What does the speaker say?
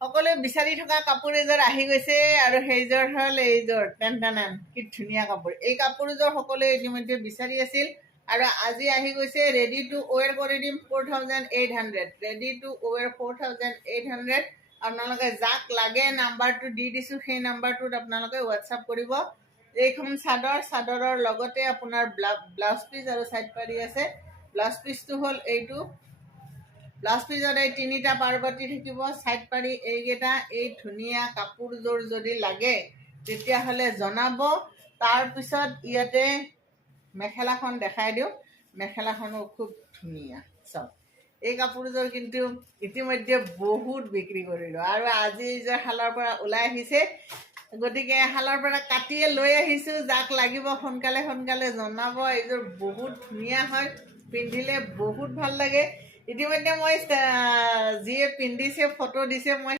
সকলোৱে বিচাৰি থকা কাপোৰ এযোৰ আহি গৈছে আৰু সেইযোৰ হ'ল এইযোৰ টেনটানান কি ধুনীয়া কাপোৰ। এই কাপোৰযোৰ সকলোৱে ইতিমধ্যে বিচাৰি আছিল আৰু আজি আহি গৈছে। ৰেডি টু ৱেৰ কৰি দিম 4800। Ready to ৱেৰ 4800। আপোনালোকে যাক লাগে নাম্বাৰটো দি দিছোঁ, সেই নাম্বাৰটোত আপোনালোকে হোৱাটছআপ কৰিব। এইখন চাদৰৰ লগতে আপোনাৰ ব্লাউজ পিচ আৰু ছাইড পাৰি আছে। ব্লাউজ পিচটো হ'ল এইটো। ব্লাউজ পিচত এই 3টা পাৰবাতি থাকিব, ছাইড পাৰি এইকেইটা। এই ধুনীয়া কাপোৰযোৰ যদি লাগে তেতিয়াহ'লে জনাব। তাৰপিছত ইয়াতে মেখেলাখন দেখাই দিওঁ। মেখেলাখনো খুব ধুনীয়া। চাওক, এই কাপোৰযোৰ কিন্তু ইতিমধ্যে বহুত বিক্ৰী কৰিলোঁ আৰু আজি এইযোৰ শালৰ পৰা ওলাই আহিছে। গতিকে শালৰ পৰা কাটিয়ে লৈ আহিছোঁ। যাক লাগিব সোনকালে জনাব। এইযোৰ বহুত ধুনীয়া হয়, পিন্ধিলে বহুত ভাল লাগে। ইতিমধ্যে মই যিয়ে পিন্ধিছে ফটো দিছে, মই